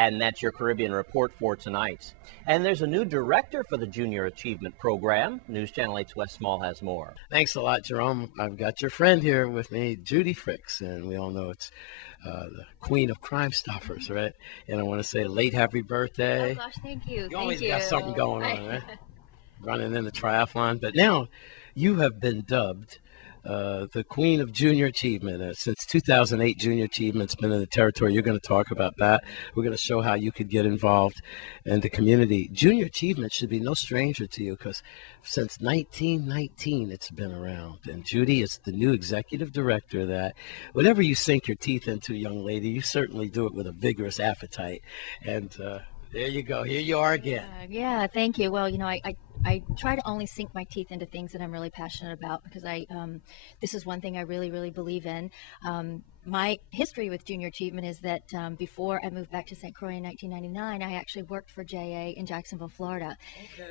And that's your Caribbean Report for tonight. And there's a new director for the Junior Achievement Program. News Channel 8's Wes Small has more. Thanks a lot, Jerome. I've got your friend here with me, Judy Fricks, and we all know it's the queen of Crime Stoppers, right? And I want to say a late happy birthday. Oh gosh, thank you. You always got something going on, right? Running in the triathlon. But now you have been dubbed the Queen of Junior Achievement. Since 2008, Junior Achievement's been in the territory. You're going to talk about that. We're going to show how you could get involved in the community. Junior Achievement should be no stranger to you because since 1919, it's been around. And Judy is the new executive director of that. Whatever you sink your teeth into, young lady, you certainly do it with a vigorous appetite. And there you go. Here you are again. Yeah, thank you. Well, you know, I try to only sink my teeth into things that I'm really passionate about because this is one thing I really believe in. My history with Junior Achievement is that before I moved back to St. Croix in 1999, I actually worked for JA in Jacksonville, Florida,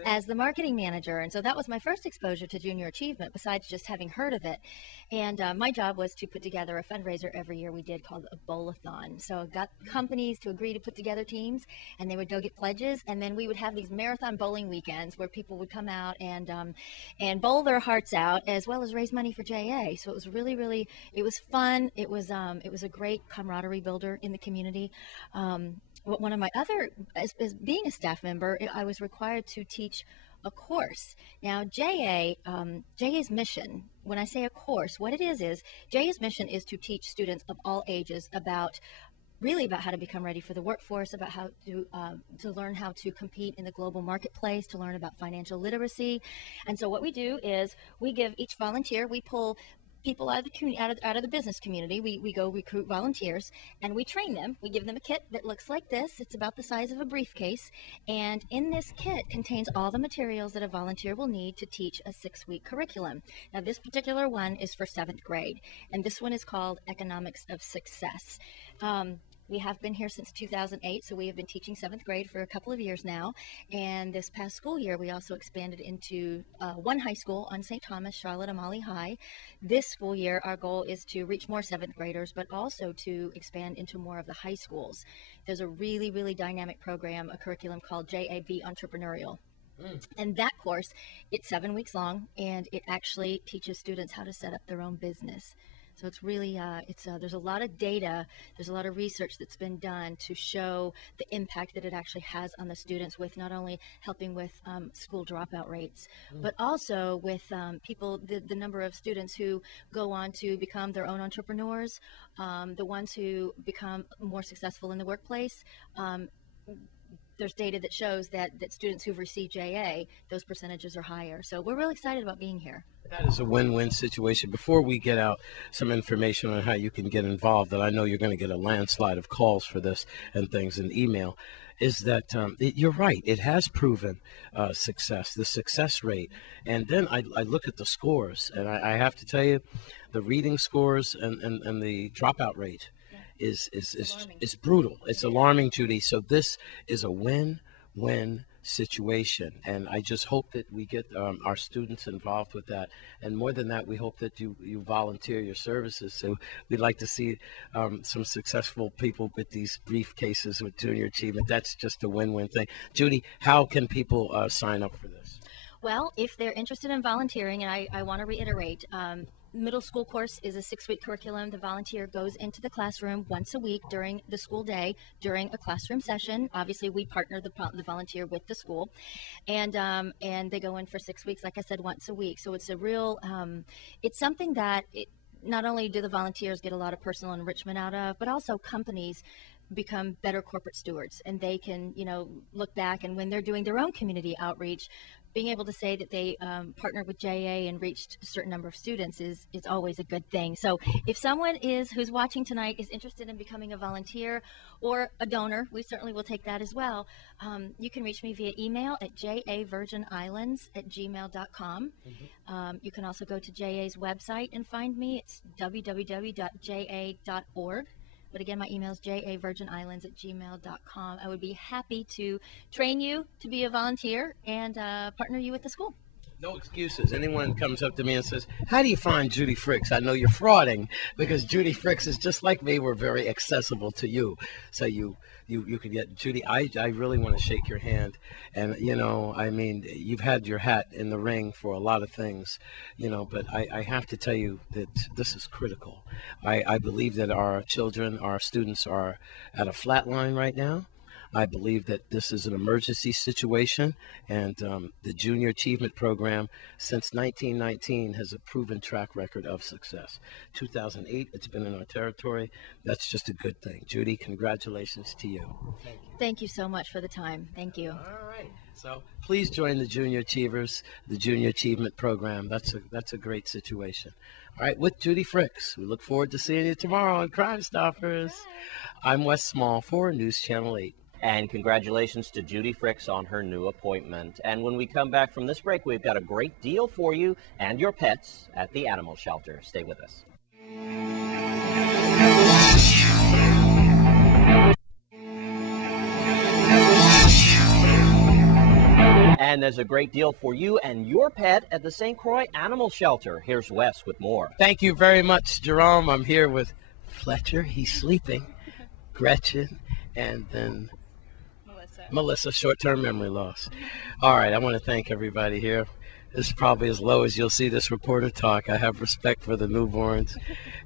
as the marketing manager. And so that was my first exposure to Junior Achievement, besides just having heard of it. And my job was to put together a fundraiser every year we did called a bowl-a-thon. So I got companies to agree to put together teams, and they would go get pledges, and then we would have these marathon bowling weekends where people would come out and bowl their hearts out, as well as raise money for JA. So it was really, it was fun. It was a great camaraderie builder in the community. One of my other, as being a staff member, I was required to teach a course. Now, JA's mission, when I say a course, what it is JA's mission is to teach students of all ages about how to become ready for the workforce, about how to learn how to compete in the global marketplace, to learn about financial literacy. And so what we do is we give each volunteer, we pull people out of the community, out of the business community. We go recruit volunteers and we train them. We give them a kit that looks like this. It's about the size of a briefcase, and in this kit contains all the materials that a volunteer will need to teach a 6-week curriculum. Now, this particular one is for 7th grade, and this one is called Economics of Success. We have been here since 2008, so we have been teaching 7th grade for a couple of years now. And this past school year, we also expanded into one high school on St. Thomas, Charlotte Amalie High. This school year, our goal is to reach more 7th graders, but also to expand into more of the high schools. There's a really dynamic program, a curriculum called JAB Entrepreneurial. And that course, it's 7 weeks long, and it actually teaches students how to set up their own business. So it's really, there's a lot of data, there's a lot of research that's been done to show the impact that it actually has on the students, with not only helping with school dropout rates, but also with the number of students who go on to become their own entrepreneurs, the ones who become more successful in the workplace. There's data that shows that students who've received JA, those percentages are higher. So we're really excited about being here. That is a win-win situation. Before we get out some information on how you can get involved, and I know you're going to get a landslide of calls for this and things in email, is that you're right. It has proven success, the success rate. And then I look at the scores, and I have to tell you, the reading scores and the dropout rate is brutal. It's alarming, Judy. So this is a win-win situation, and I just hope that we get our students involved with that. And more than that, we hope that you volunteer your services. So we'd like to see some successful people with these briefcases with Junior Achievement. That's just a win-win thing. Judy, how can people sign up for this? Well, if they're interested in volunteering, and I want to reiterate, middle school course is a 6-week curriculum. The volunteer goes into the classroom once a week during the school day, during a classroom session. Obviously, we partner the volunteer with the school, and they go in for 6 weeks, like I said, once a week. So it's a real, it's something that not only do the volunteers get a lot of personal enrichment out of, but also companies become better corporate stewards, and they can, look back, and when they're doing their own community outreach, being able to say that they partnered with JA and reached a certain number of students is always a good thing. So if someone who's watching tonight is interested in becoming a volunteer or a donor, we certainly will take that as well. You can reach me via email at javirginislands@gmail.com. You can also go to JA's website and find me. It's www.ja.org. But again, my email is javirginislands@gmail.com. I would be happy to train you to be a volunteer and partner you with the school. No excuses. Anyone comes up to me and says, how do you find Judy Fricks? I know you're frauding, because Judy Fricks is just like me. We're very accessible to you. So you you could get. Judy, I really want to shake your hand. And, I mean, you've had your hat in the ring for a lot of things, but I have to tell you that this is critical. I believe that our children, our students are at a flat line right now. I believe that this is an emergency situation, and the Junior Achievement Program since 1919 has a proven track record of success. 2008, it's been in our territory. That's just a good thing. Judy, congratulations to you. Thank you. Thank you so much for the time. Thank you. All right. So please join the Junior Achievers, the Junior Achievement Program. That's a great situation. All right, with Judy Fricks. We look forward to seeing you tomorrow on Crime Stoppers. I'm Wes Small for News Channel 8. And congratulations to Judy Fricks on her new appointment. And when we come back from this break, we've got a great deal for you and your pets at the animal shelter. Stay with us. And there's a great deal for you and your pet at the St. Croix Animal Shelter. Here's Wes with more. Thank you very much, Jerome. I'm here with Fletcher. He's sleeping. Gretchen. And then Melissa, short-term memory loss. All right, I want to thank everybody here. This is probably as low as you'll see this reporter talk. I have respect for the newborns.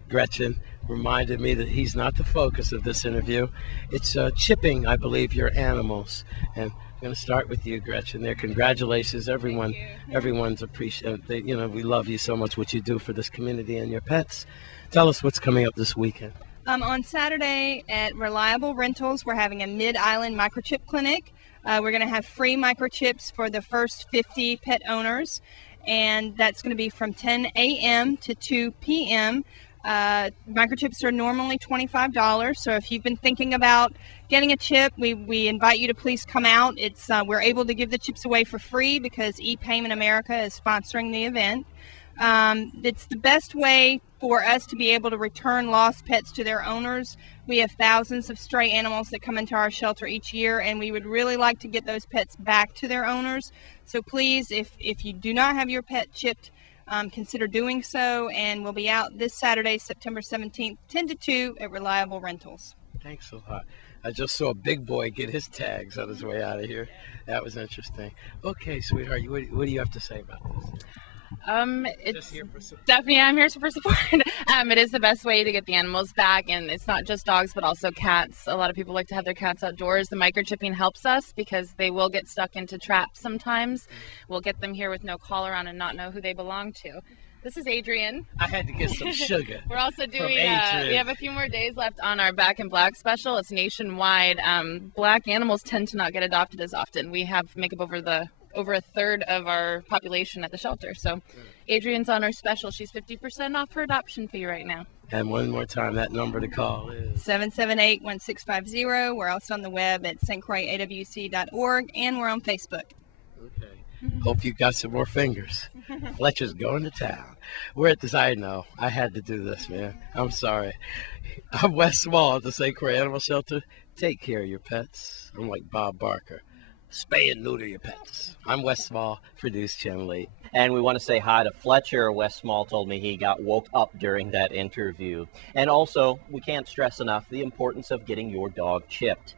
Gretchen reminded me that he's not the focus of this interview. It's chipping, I believe, your animals. And I'm going to start with you, Gretchen. There, congratulations, everyone. Everyone's appreciative. We love you so much, what you do for this community and your pets. Tell us what's coming up this weekend. On Saturday at Reliable Rentals, we're having a Mid-Island microchip clinic. We're going to have free microchips for the first 50 pet owners, and that's going to be from 10 a.m. to 2 p.m. Microchips are normally $25, so if you've been thinking about getting a chip, we invite you to please come out. We're able to give the chips away for free because ePayment America is sponsoring the event. It's the best way for us to be able to return lost pets to their owners. We have thousands of stray animals that come into our shelter each year, and we would really like to get those pets back to their owners. So please, if you do not have your pet chipped, consider doing so, and we'll be out this Saturday, September 17th, 10 to 2 at Reliable Rentals. Thanks a lot. I just saw a big boy get his tags on his way out of here. That was interesting. Okay, sweetheart, what do you have to say about this? It's definitely, I'm here for support. It is the best way to get the animals back, and it's not just dogs but also cats. A lot of people like to have their cats outdoors. The microchipping helps us because they will get stuck into traps sometimes. We'll get them here with no collar on and not know who they belong to. This is Adrian. I had to get some sugar. We're also doing, we have a few more days left on our Back in Black special. It's nationwide. Black animals tend to not get adopted as often. We make up over a third of our population at the shelter. So Adrian's on our special. She's 50% off her adoption fee right now. And one more time, that number to call is 778-1650. We're also on the web at stcroixawc.org, and we're on Facebook. Okay. Hope you got some more fingers. Fletcher's going to town. We're at this. I know. I had to do this, man. I'm sorry. I'm Wes Small at the St. Croix Animal Shelter. Take care of your pets. I'm like Bob Barker. Spay and neuter your pets. I'm Wes Small for News Channel 8. And we want to say hi to Fletcher. Wes Small told me he got woke up during that interview. And also, we can't stress enough the importance of getting your dog chipped.